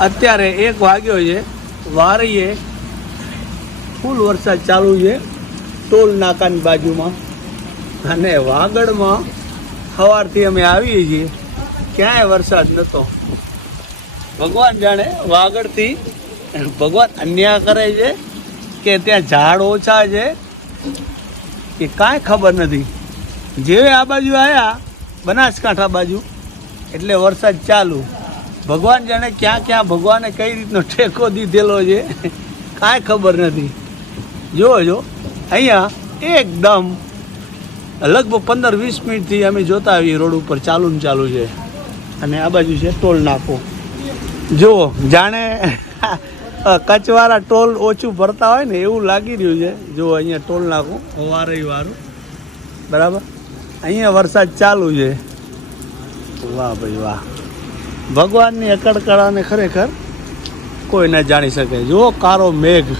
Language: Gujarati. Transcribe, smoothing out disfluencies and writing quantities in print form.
અત્યારે 1 વાગ્યો છે. વારીએ ફૂલ વરસાદ ચાલુ છે ટોલ નાકાની બાજુમાં. અને વાગડમાં સવારથી અમે આવીએ છીએ, ક્યાંય વરસાદ નહોતો. ભગવાન જાણે વાગડથી ભગવાન અન્યાય કરે છે કે ત્યાં ઝાડ ઓછા છે કે કાંઈ ખબર નથી. જેવે આ બાજુ આવ્યા બનાસકાંઠા બાજુ એટલે વરસાદ ચાલુ. ભગવાન જાણે ક્યાં ક્યાં ભગવાને કઈ રીતનો ટેકો દીધેલો છે કાંઈ ખબર નથી. જો અહીંયા એકદમ લગભગ 15-20 મિનિટથી અમે જોતા આવીએ રોડ ઉપર ચાલુ ને ચાલુ છે. અને આ બાજુ છે ટોલ નાકો. જુઓ જાણે કચવાળા ટોલ ઓછું ભરતા હોય ને એવું લાગી રહ્યું છે. જુઓ અહીંયા ટોલ નાકું વારું બરાબર. અહીંયા વરસાદ ચાલુ છે. વાહ ભાઈ વાહ, ભગવાનની અકળકળાને ખરેખર કોઈ ના જાણી શકે. જુઓ કારો મેઘ